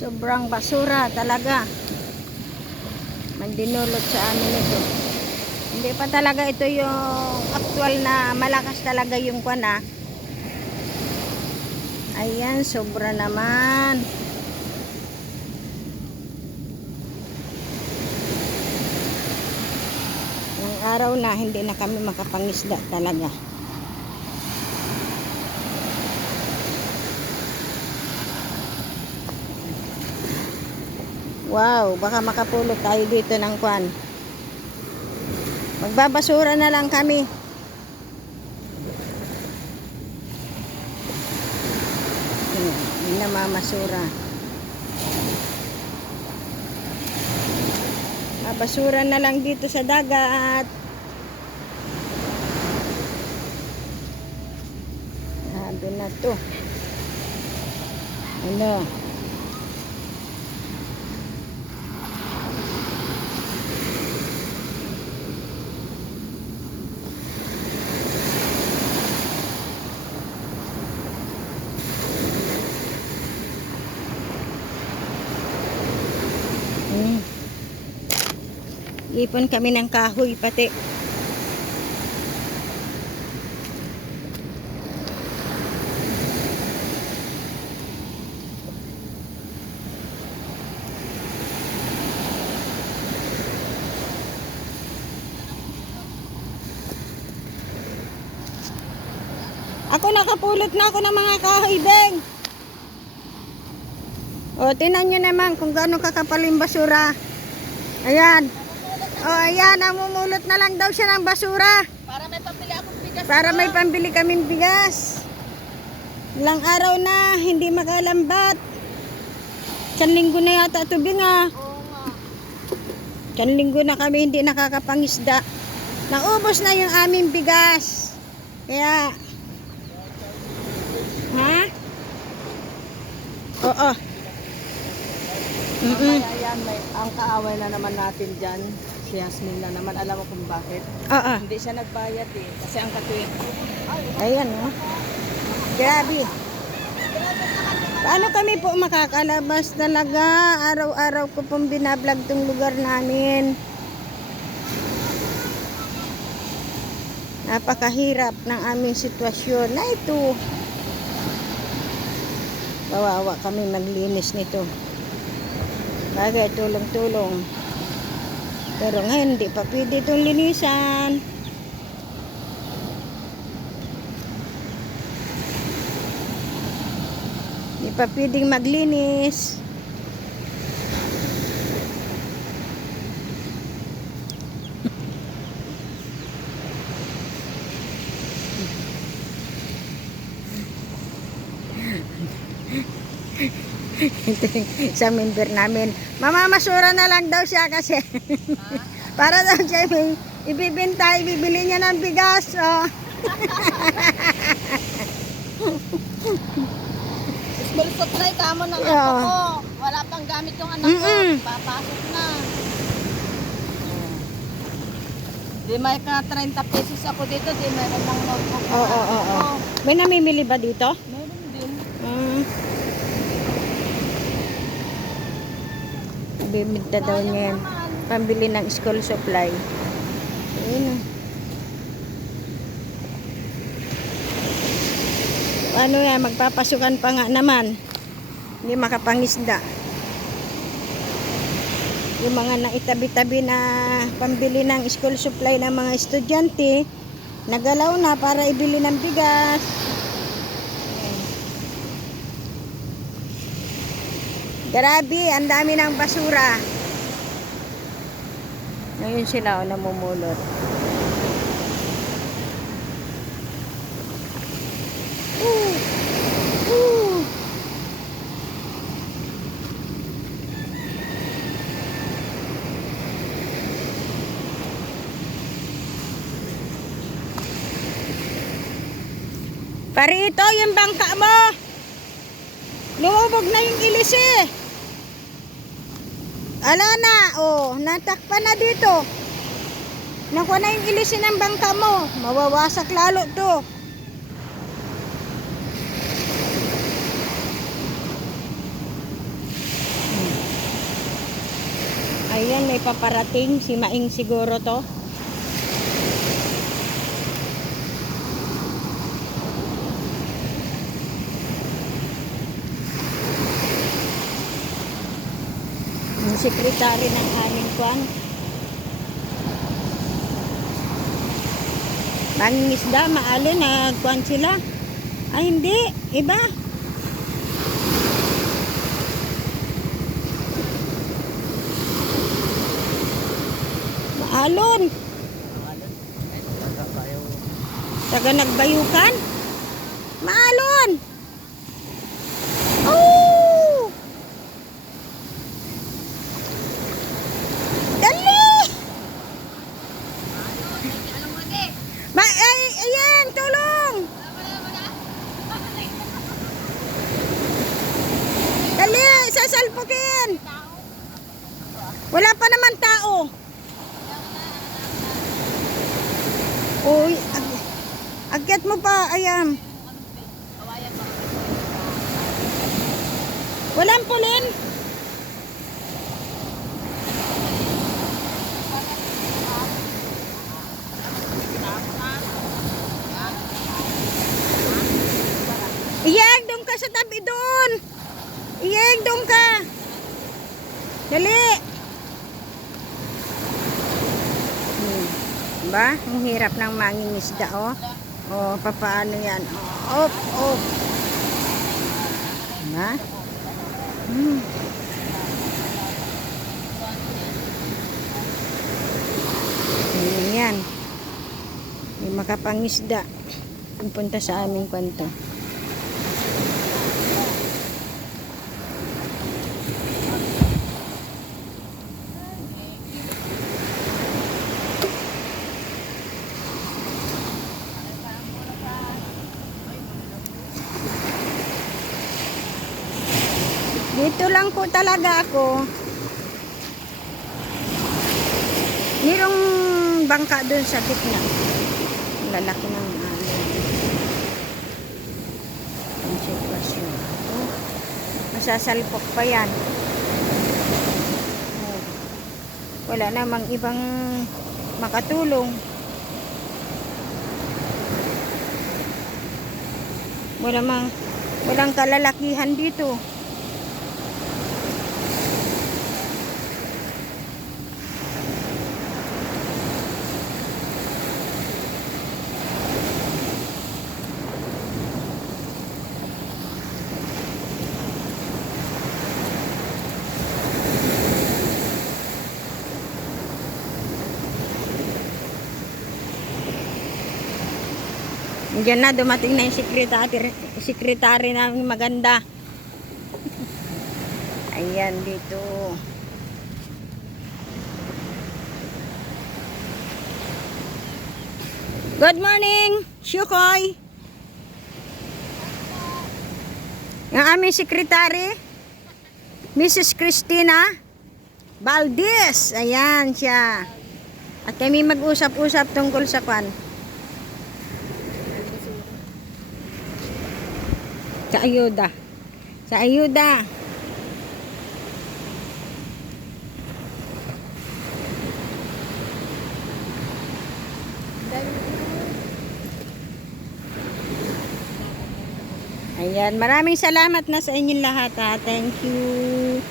Sobrang basura talaga. Mandinulot sa amin ito. Hindi pa talaga ito yung actual na malakas talaga yung kwana. Ayan, sobra naman. Yung araw na hindi na kami makapangisda talaga. Wow, baka makapulot tayo dito ng kwan. Magbabasura na lang kami. Hindi na mamasura. Mabasura na lang dito sa dagat. Sabi na to. Ano? Ipon kami ng kahoy pati. Ako nakapulot na ako ng mga kahoy, Beng. O, tinan nyo naman kung gaano kakapal yung basura. Ayan. O, ayan, namumulot na lang daw siya ng basura. Para may pambili akong bigas. Para may pambili kaming bigas. Ilang araw na, hindi makalambat. Isang linggo na yata ito, Bing, ah. Oo nga. Isang linggo na kami hindi nakakapangisda. Naubos na yung aming bigas. Kaya, ha? Oo. Ayan, ang kaaway na naman natin dyan. Si Yasmin na naman. Alam mo kung bakit? Oo. Hindi siya nagbayad eh. Kasi ang katuwid. Ayan, oh. Grabe. Paano kami po makakalabas talaga? Araw-araw ko pong binablog tong lugar namin. Napakahirap ng aming sitwasyon na ito. Kawawa kami maglinis nito. Bagay, tulong-tulong. Pero ngayon, hindi pa pwede itong linisan. Hindi pa pwedeng maglinis. Ito yung isang member namin. Mamamasura na lang daw siya kasi. Para daw siya may ibibenta, ibibili niya ng bigas. Oh. School supply kamo ng anak Oo. ko. Wala pang gamit yung anak ko. Papasok na. Di may ka 30 pesos ako dito. Di meron lang notebook. Oo. May namimili ba dito? Meron din. Bibinta daw niya yan. Pambili ng school supply. Ayun. Ano yan, magpapasukan pa nga naman. Hindi makapangisda. Yung mga naitabi-tabi na pambili ng school supply ng mga estudyante, nagalaw na para ibili ng bigas. Grabe, ang dami ng basura. Ngayon sila namumulot. Pare, ito yung bangka mo. Lumubog na yung ilis eh. Ala na, oh, natakpan na dito. Nakuha na yung ilisin ng bangka mo. Mawawasak lalo to. Ayan, may paparating. Si Maing siguro to. Yung sekretary ng aming kwan. Mangingisda, maalo na kwan sila. Ay, hindi. Iba. Maalon. Taga nagbayukan. Maalon. Oh! Dali! Ayan, tulong! Dali, sasalpukin! Wala pa naman tao. Uy, agyat mo pa, ayam. Walang pulin? Iyag, doon ka sa tabi doon. Iyag, doon ka. Dali. Diba? Ang hirap ng mangingisda, oh. Oh, papaano yan? Oh, op, op. Diba? Yan. May makapangisda. Pupunta sa aming kwento. Dito lang po talaga ako. Mayroong bangka doon sa gitna. Lalaki ng ang sitwasyon. Oh, masasalpok pa yan. Oh, wala namang ibang makatulong. Walang kalalakihan dito. Diyan na, dumating na yung sekretary namin maganda. Ayan, dito. Good morning, Shukoy. Yung aming sekretary, Mrs. Cristina Valdez. Ayan siya. At kami mag-usap-usap tungkol sa kwan. Sa ayuda. Sa ayuda. Ayan, maraming salamat na sa inyong lahat ha. Thank you.